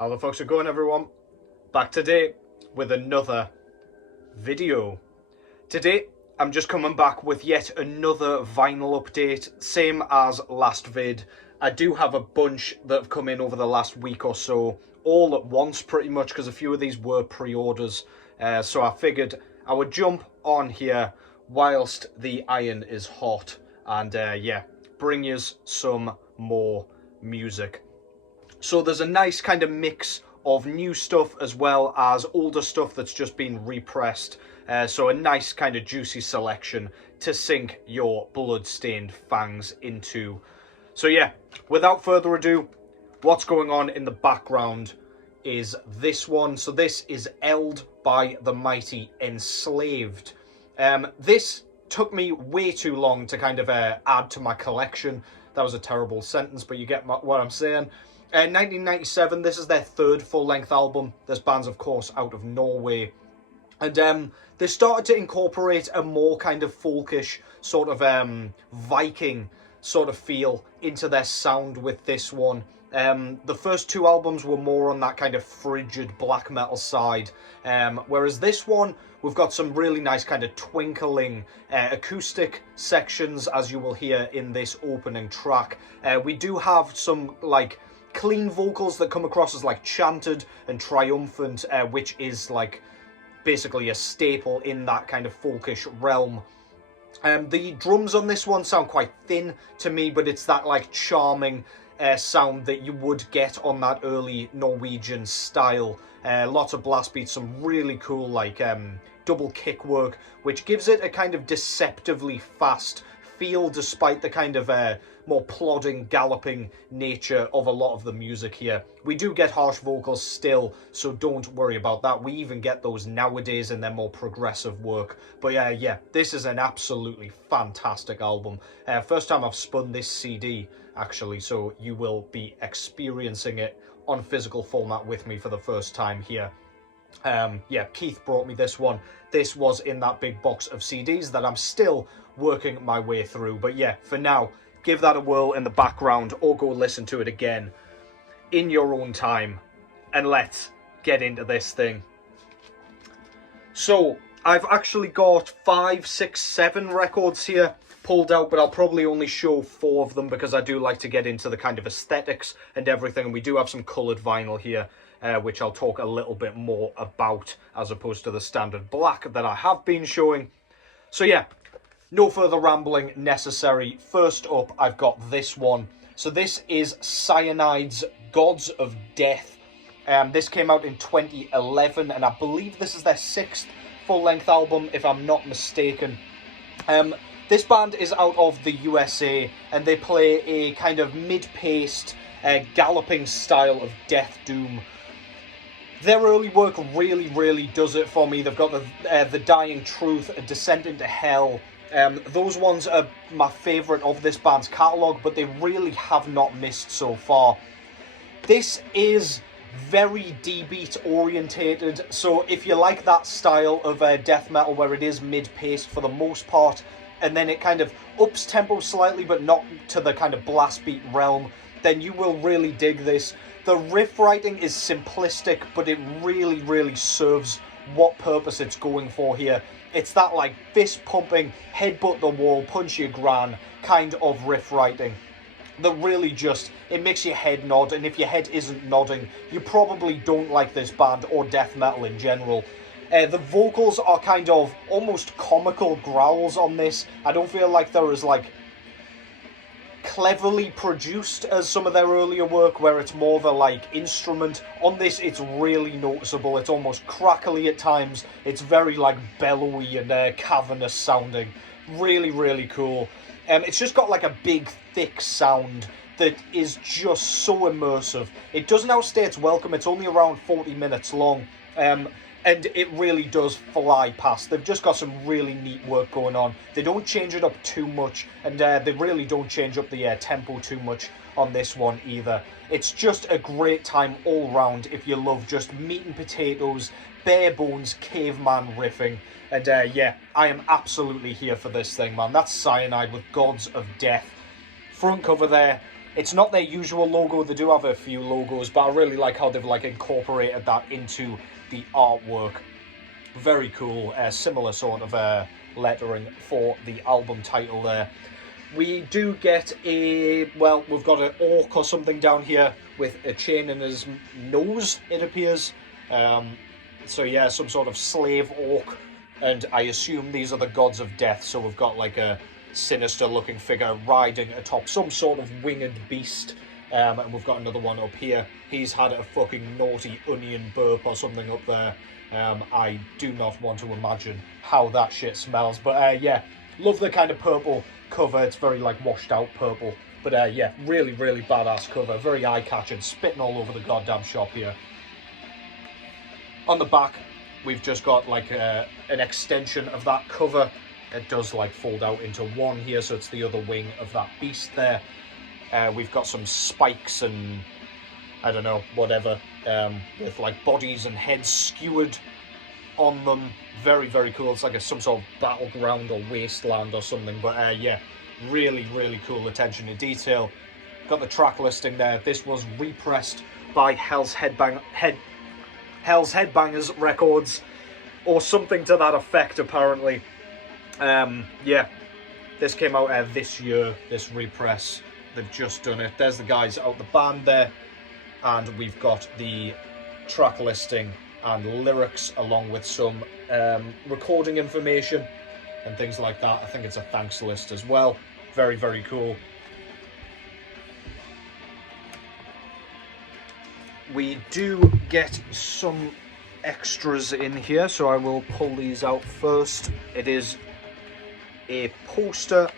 How the folks are going, everyone? Back today with another video. Today I'm just coming back with yet another vinyl update, same as last vid. I do have a bunch that have come in over the last week or so, all at once pretty much, because a few of these were pre-orders. So I figured I would jump on here whilst the iron is hot and yeah, bring you some more music. So there's a nice kind of mix of new stuff as well as older stuff that's just been repressed. So a nice kind of juicy selection to sink your blood-stained fangs into. So yeah, without further ado, what's going on in the background is this one. So this is Eld by the mighty Enslaved. This took me way too long to kind of add to my collection. That was a terrible sentence, but you get what I'm saying. 1997, this is their third full-length album. This band's, of course, out of Norway. And they started to incorporate a more kind of folkish, sort of Viking sort of feel into their sound with this one. The first two albums were more on that kind of frigid black metal side, whereas this one, we've got some really nice kind of twinkling acoustic sections, as you will hear in this opening track. We do have some, like, clean vocals that come across as like chanted and triumphant, which is like basically a staple in that kind of folkish realm. The drums on this one sound quite thin to me, but it's that like charming sound that you would get on that early Norwegian style. Lots of blast beats, some really cool like double kick work, which gives it a kind of deceptively fast feel despite the kind of more plodding, galloping nature of a lot of the music here. We do get harsh vocals still, so don't worry about that. We even get those nowadays in their more progressive work. But yeah, this is an absolutely fantastic album. First time I've spun this CD, actually, so you will be experiencing it on physical format with me for the first time here. Yeah, Keith brought me this one. This was in that big box of CDs that I'm still working my way through. But yeah, for now, give that a whirl in the background or go listen to it again in your own time. And let's get into this thing. So, I've actually got 5, 6, 7 records here pulled out, but I'll probably only show 4 of them because I do like to get into the kind of aesthetics and everything. And we do have some coloured vinyl here, which I'll talk a little bit more about as opposed to the standard black that I have been showing. So yeah, no further rambling necessary. First up, I've got this one. So this is Cyanide's Gods of Death. This came out in 2011, and I believe this is their 6th full-length album, if I'm not mistaken. This band is out of the USA, and they play a kind of mid-paced, galloping style of death doom. Their early work really does it for me. They've got the Dying Truth, A Descent into Hell. Those ones are my favourite of this band's catalogue, but they really have not missed so far. This is very D-beat orientated, so if you like that style of death metal where it is mid-paced for the most part, and then it kind of ups tempo slightly but not to the kind of blast beat realm, then you will really dig this. The riff writing is simplistic, but it really serves what purpose it's going for here. It's that like fist pumping, headbutt the wall, punch your gran kind of riff writing that really just, it makes your head nod, and if your head isn't nodding, you probably don't like this band or death metal in general. The vocals are kind of almost comical growls on this. I don't feel like they're as like cleverly produced as some of their earlier work where it's more of a like instrument. On this, it's really noticeable. It's almost crackly at times. It's very like bellowy and cavernous sounding. Really cool. It's just got like a big thick sound that is just so immersive. It doesn't outstay its welcome. It's only around 40 minutes long. And it really does fly past. They've just got some really neat work going on. They don't change it up too much, and they really don't change up the tempo too much on this one either. It's just a great time all round if you love just meat and potatoes, bare bones, caveman riffing. And yeah, I am absolutely here for this thing, man. That's Cyanide with Gods of Death. Front cover there, It's not their usual logo. They do have a few logos, but I really like how they've like incorporated that into the artwork. Very cool. Similar sort of lettering for the album title there. We do get well, we've got an orc or something down here with a chain in his nose, it appears. So yeah, some sort of slave orc, and I assume these are the gods of death. So we've got like a sinister looking figure riding atop some sort of winged beast, and we've got another one up here. He's had a fucking naughty onion burp or something up there. I do not want to imagine how that shit smells, but yeah, love the kind of purple cover. It's very like washed out purple, but yeah, really badass cover, very eye-catching, spitting all over the goddamn shop here. On the back we've just got like an extension of that cover. It does like fold out into one here, so it's the other wing of that beast there. We've got some spikes and I don't know, whatever, with like bodies and heads skewered on them. Very cool. It's like some sort of battleground or wasteland or something, but yeah, really cool attention to detail. Got the track listing there. This was repressed by Hell's Headbangers Records, or something to that effect, apparently. Yeah, this came out this year, this repress. They've just done it. There's the guys out the band there, and we've got the track listing and lyrics along with some recording information and things like that. I think it's a thanks list as well. Very cool. We do get some extras in here, so I will pull these out first. It is a poster,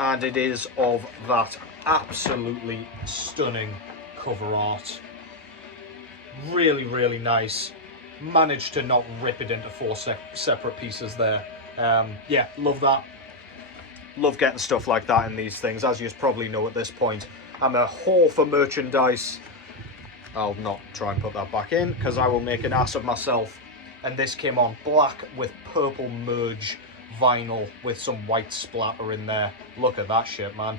and it is of that absolutely stunning cover art. Really nice. Managed to not rip it into four separate pieces there. Yeah, love that. Love getting stuff like that in these things. As you probably know at this point, I'm a whore for merchandise. I'll not try and put that back in because I will make an ass of myself. And this came on black with purple merge vinyl with some white splatter in there. Look at that shit, man.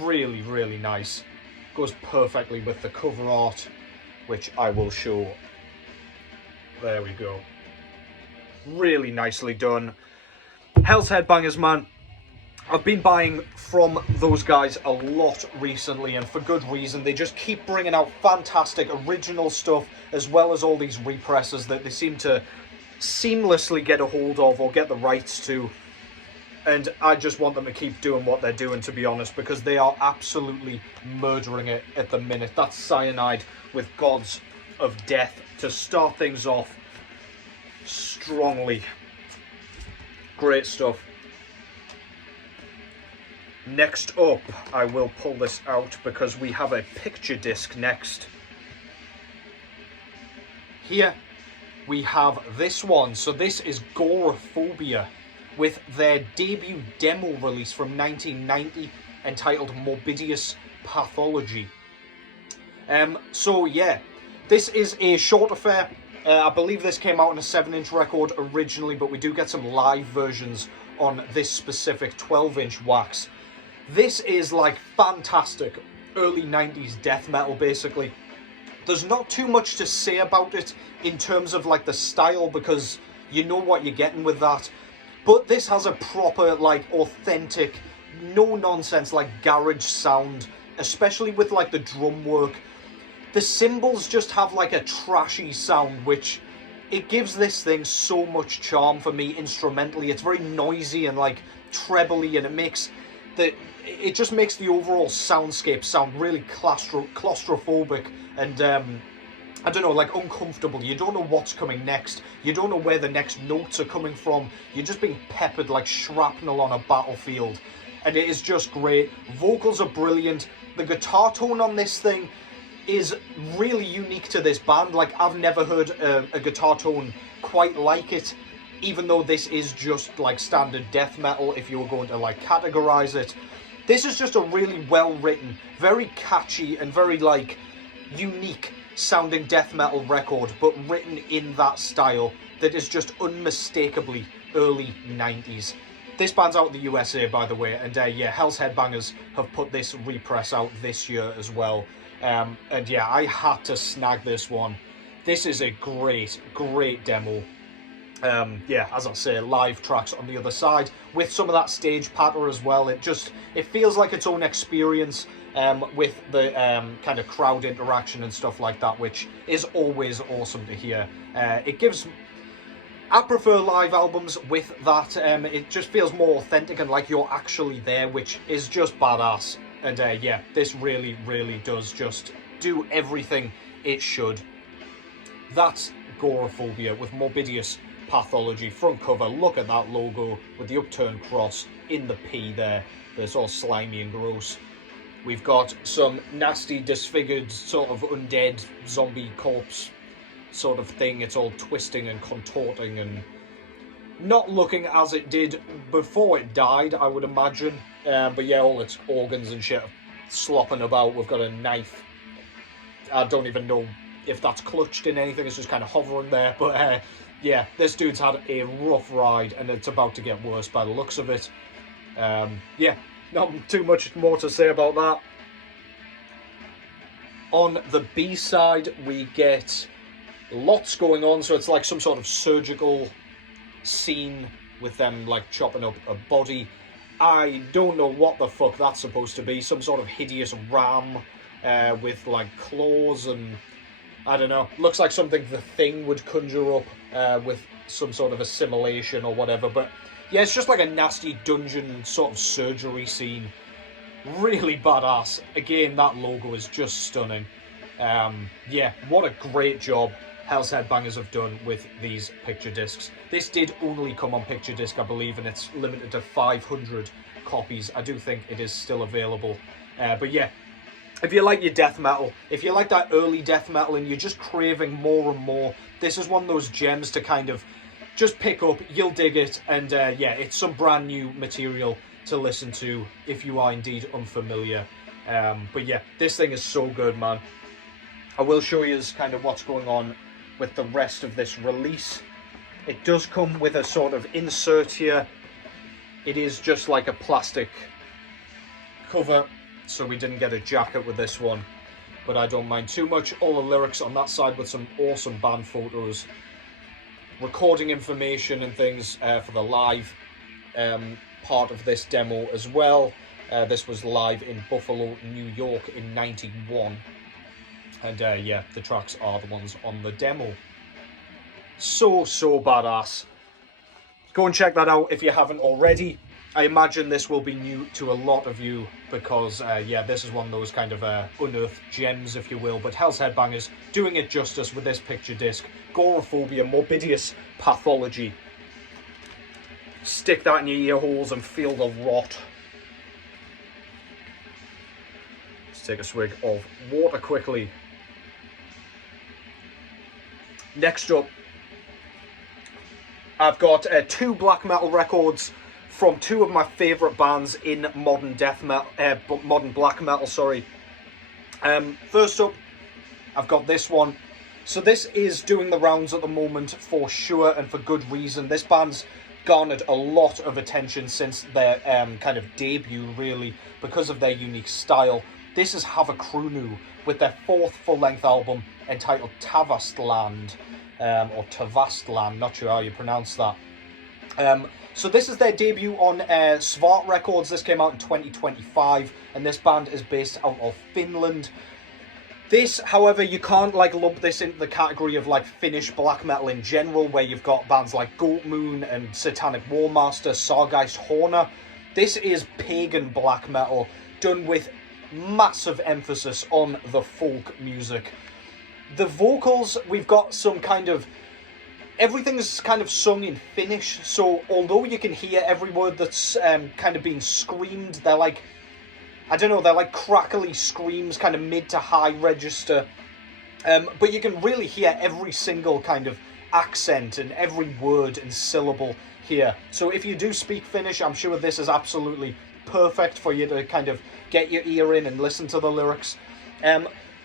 Really nice. Goes perfectly with the cover art, which I will show. There we go. Really nicely done. Hell's Headbangers, man. I've been buying from those guys a lot recently, and for good reason. They just keep bringing out fantastic original stuff, as well as all these represses that they seem to seamlessly get a hold of or get the rights to. And I just want them to keep doing what they're doing, to be honest, because they are absolutely murdering it at the minute. That's Cyanide with Gods of Death to start things off strongly. Great stuff. Next up, I will pull this out because we have a picture disc next. Here we have this one. So this is Goreaphobia with their debut demo release from 1990 entitled Morbidious Pathology. So yeah, this is a short affair. I believe this came out on a 7-inch record originally, but we do get some live versions on this specific 12-inch wax. This is like fantastic early 90s death metal, basically. There's not too much to say about it in terms of like the style, because you know what you're getting with that. But this has a proper, like, authentic, no nonsense, like garage sound, especially with like the drum work. The cymbals just have like a trashy sound, which it gives this thing so much charm for me instrumentally. It's very noisy and like trebly, and it just makes the overall soundscape sound really claustrophobic and I don't know, like uncomfortable. You don't know what's coming next. You don't know where the next notes are coming from. You're just being peppered like shrapnel on a battlefield. And it is just great. Vocals are brilliant. The guitar tone on this thing is really unique to this band. Like, I've never heard a guitar tone quite like it, even though this is just like standard death metal if you were going to like categorize it. This is just a really well written, very catchy and very like unique sounding death metal record, but written in that style that is just unmistakably early 90s. This band's out in the USA, by the way, and yeah, Hell's Headbangers have put this repress out this year as well. And yeah, I had to snag this one. This is a great, great demo. Yeah, as I say, live tracks on the other side with some of that stage patter as well. It feels like its own experience with the kind of crowd interaction and stuff like that, which is always awesome to hear. I prefer live albums with that. It just feels more authentic and like you're actually there, which is just badass. And yeah, this really, really does just do everything it should. That's Goreaphobia with Morbidious Pathology front cover. Look at that logo with the upturned cross in the P there. It's all slimy and gross. We've got some nasty, disfigured, sort of undead zombie corpse sort of thing. It's all twisting and contorting and not looking as it did before it died, I would imagine. But yeah, all its organs and shit are slopping about. We've got a knife. I don't even know if that's clutched in anything. It's just kind of hovering there. But yeah, this dude's had a rough ride and it's about to get worse by the looks of it. Yeah, not too much more to say about that. On the B side, we get lots going on. So it's like some sort of surgical scene with them like chopping up a body. I don't know what the fuck that's supposed to be. Some sort of hideous ram with like claws and I don't know. Looks like something the Thing would conjure up with some sort of assimilation or whatever. But yeah, it's just like a nasty dungeon sort of surgery scene. Really badass. Again, that logo is just stunning. Yeah, what a great job Hell's Headbangers have done with these picture discs. This did only come on picture disc, I believe, and it's limited to 500 copies. I do think it is still available. But yeah, if you like your death metal, if you like that early death metal and you're just craving more and more, this is one of those gems to kind of just pick up. You'll dig it, and yeah, it's some brand new material to listen to if you are indeed unfamiliar. But yeah, this thing is so good, man. I will show you kind of what's going on with the rest of this release. It does come with a sort of insert here. It is just like a plastic cover, so we didn't get a jacket with this one, but I don't mind too much. All the lyrics on that side with some awesome band photos, recording information and things for the live part of this demo as well. This was live in Buffalo, New York in '91. And yeah, the tracks are the ones on the demo. So badass. Go and check that out if you haven't already. I imagine this will be new to a lot of you because, yeah, this is one of those kind of unearthed gems, if you will. But Hell's Headbangers doing it justice with this picture disc. Goreaphobia, Morbidious Pathology. Stick that in your ear holes and feel the rot. Let's take a swig of water quickly. Next up, I've got two black metal records from two of my favourite bands in modern death metal, modern black metal, sorry. First up, I've got this one. So this is doing the rounds at the moment for sure and for good reason. This band's garnered a lot of attention since their kind of debut, really, because of their unique style. This is Havukruunu with their fourth full-length album entitled Tavastland, or Tavastland, not sure how you pronounce that. So this is their debut on Svart Records. This came out in 2025, and this band is based out of Finland. This, however, you can't like lump this into the category of like Finnish black metal in general, where you've got bands like Goatmoon and Satanic Warmaster, Sargeist Horner. This is pagan black metal done with massive emphasis on the folk music. The vocals, we've got some kind of, everything's kind of sung in Finnish, so although you can hear every word that's kind of being screamed, they're like, I don't know, they're like crackly screams, kind of mid to high register, but you can really hear every single kind of accent and every word and syllable here. So if you do speak Finnish, I'm sure this is absolutely perfect for you to kind of get your ear in and listen to the lyrics.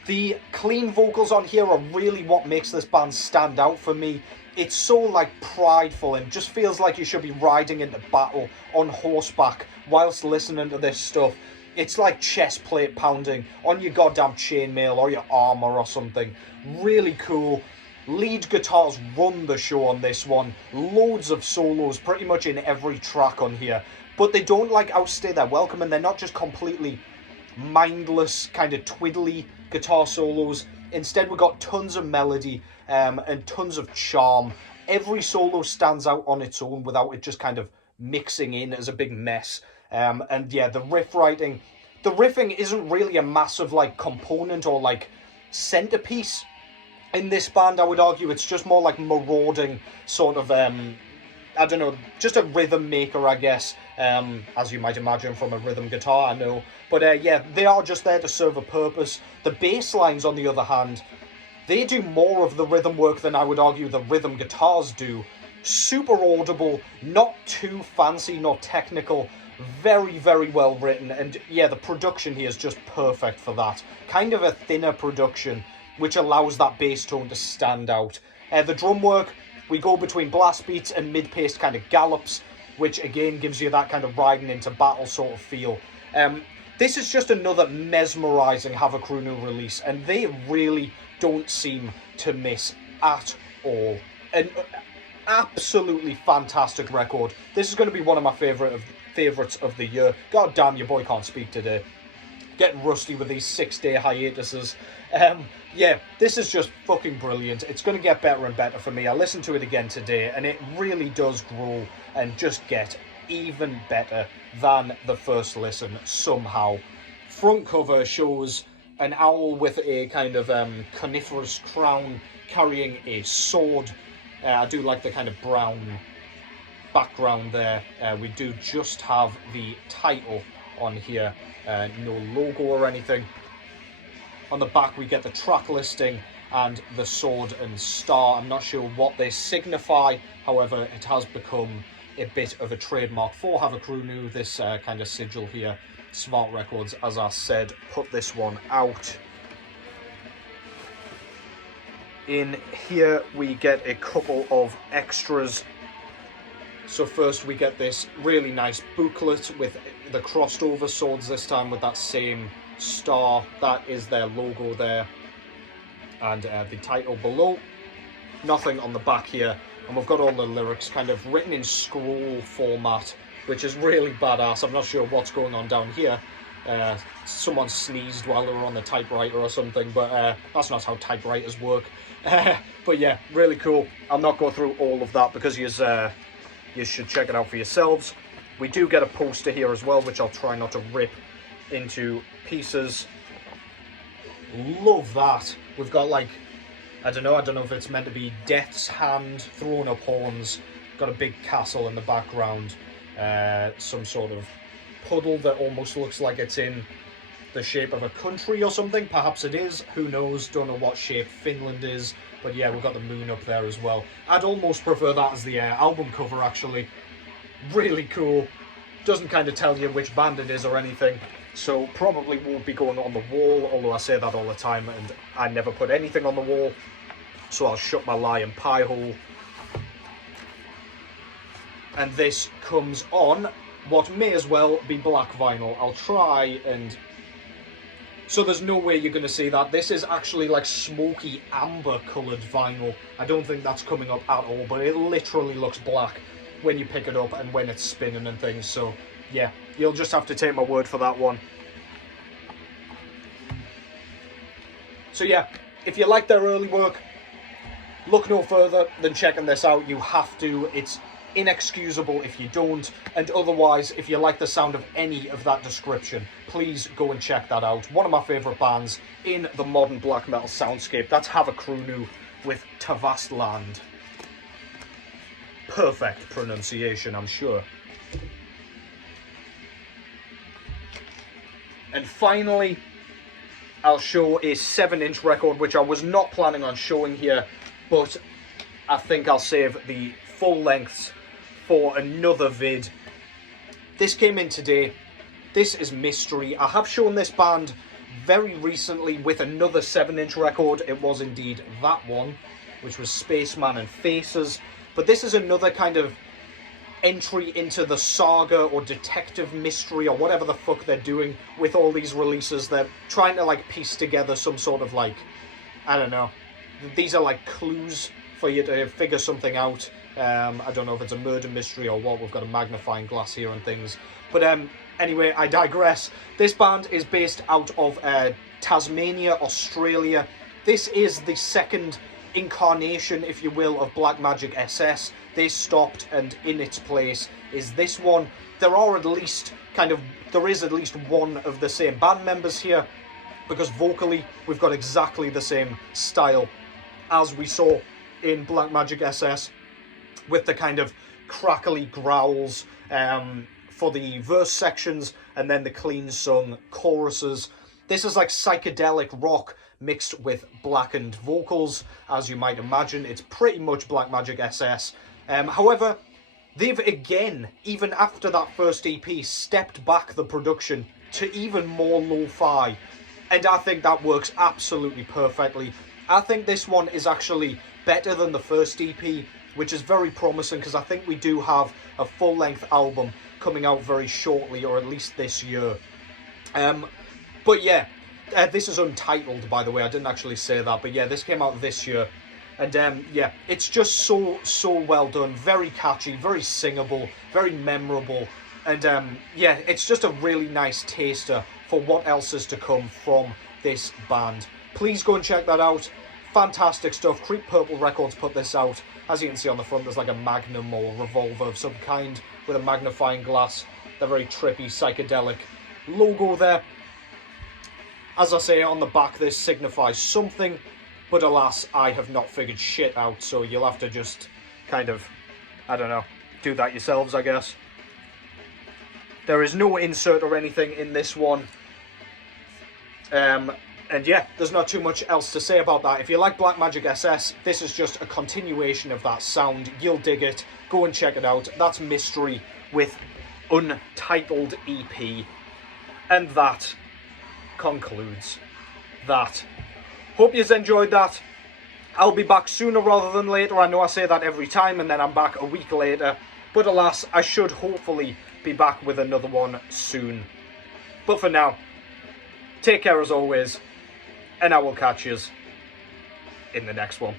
The clean vocals on here are really what makes this band stand out for me. It's so like prideful and just feels like you should be riding into battle on horseback whilst listening to this stuff. It's like chest plate pounding on your goddamn chainmail or your armor or something. Really cool. Lead guitars run the show on this one. Loads of solos pretty much in every track on here. But they don't like outstay their welcome, and they're not just completely mindless kind of twiddly guitar solos. Instead, we've got tons of melody and tons of charm. Every solo stands out on its own without it just kind of mixing in as a big mess. And yeah, the riffing isn't really a massive like component or like centerpiece in this band. I would argue it's just more like marauding sort of I don't know, just a rhythm maker, I guess, as you might imagine from a rhythm guitar, I know. But yeah, they are just there to serve a purpose. The bass lines, on the other hand, they do more of the rhythm work than I would argue the rhythm guitars do. Super audible, not too fancy, not technical, very, very well written. And yeah, the production here is just perfect for that. Kind of a thinner production, which allows that bass tone to stand out. The drum work, we go between blast beats and mid-paced kind of gallops, which again gives you that kind of riding into battle sort of feel. This is just another mesmerising Havukruunu release, and they really don't seem to miss at all. An absolutely fantastic record. This is going to be one of my favourites of the year. God damn, your boy can't speak today. Getting rusty with these 6-day hiatuses. Yeah, this is just fucking brilliant. It's going to get better and better for me. I listened to it again today, and it really does grow and just get even better than the first listen somehow. Front cover shows an owl with a kind of coniferous crown carrying a sword. I do like the kind of brown background there. We do just have the title on here, no logo or anything. On the back we get the track listing and the sword and star. I'm not sure what they signify, however it has become a bit of a trademark for Havukruunu, this kind of sigil here. Smart Records, as I said, put this one out. In here we get a couple of extras. So first we get this really nice booklet with the crossed over swords, this time with that same star. That is their logo there, and the title below. Nothing on the back here, and we've got all the lyrics kind of written in scroll format, which is really badass. I'm not sure what's going on down here. Someone sneezed while they were on the typewriter or something, but that's not how typewriters work. But yeah, really cool. I'll not go through all of that because you should check it out for yourselves. We do get a poster here as well, which I'll try not to rip into pieces. Love that. We've got like, I don't know if it's meant to be Death's Hand throwing up horns. Got a big castle in the background. Some sort of puddle that almost looks like it's in the shape of a country or something. Perhaps it is, who knows, don't know what shape Finland is. But yeah, we've got the moon up there as well. I'd almost prefer that as the album cover, actually. Really cool. Doesn't kind of tell you which band it is or anything. So probably won't be going on the wall, although I say that all the time and I never put anything on the wall. So I'll shut my lie and pie hole. And this comes on what may as well be black vinyl. I'll try and... So there's no way you're going to see that. This is actually like smoky amber coloured vinyl. I don't think that's coming up at all, but it literally looks black when you pick it up and when it's spinning and things. So yeah, you'll just have to take my word for that one. So yeah, if you like their early work, look no further than checking this out. You have to. It's inexcusable if you don't, and otherwise, if you like the sound of any of that description, please go and check that out. One of my favourite bands in the modern black metal soundscape. That's Havukruunu with Tavastland. Perfect pronunciation, I'm sure. And finally, I'll show a 7-inch record, which I was not planning on showing here, but I think I'll save the full lengths for another vid. This came in today. This is Mystery. I have shown this band very recently with another 7-inch record. It was indeed that one, which was Spaceman and Faces. But this is another kind of entry into the saga or detective mystery or whatever the fuck they're doing with all these releases. They're trying to like piece together some sort of like, I don't know, these are like clues for you to figure something out. I don't know if it's a murder mystery or what. We've got a magnifying glass here and things, but anyway, I digress. This band is based out of Tasmania, Australia. This is the second incarnation, if you will, of Black Magic SS. They stopped, and in its place is this one. There is at least one of the same band members here, because vocally we've got exactly the same style as we saw in Black Magic SS, with the kind of crackly growls for the verse sections, and then the clean sung choruses. This is like psychedelic rock mixed with blackened vocals, as you might imagine. It's pretty much Black Magic SS. However, they've again, even after that first EP, stepped back the production to even more lo-fi, and I think that works absolutely perfectly. I think this one is actually better than the first EP, which is very promising, because I think we do have a full-length album coming out very shortly, or at least this year. But yeah, this is Untitled, by the way. I didn't actually say that, but yeah, this came out this year. And yeah, it's just so well done, very catchy, very singable, very memorable, and yeah, it's just a really nice taster for what else is to come from this band. Please go and check that out. Fantastic stuff. Creep Purple Records put this out. As you can see on the front, there's like a magnum or revolver of some kind with a magnifying glass. The very trippy, psychedelic logo there. As I say, on the back, this signifies something, but alas, I have not figured shit out, so you'll have to just kind of, I don't know, do that yourselves, I guess. There is no insert or anything in this one. And yeah, there's not too much else to say about that. If you like Black Magic SS, this is just a continuation of that sound. You'll dig it. Go and check it out. That's Mystery with Untitled EP. And that concludes that. Hope you've enjoyed that. I'll be back sooner rather than later. I know I say that every time, and then I'm back a week later. But alas, I should hopefully be back with another one soon. But for now, take care as always, and I will catch yous in the next one.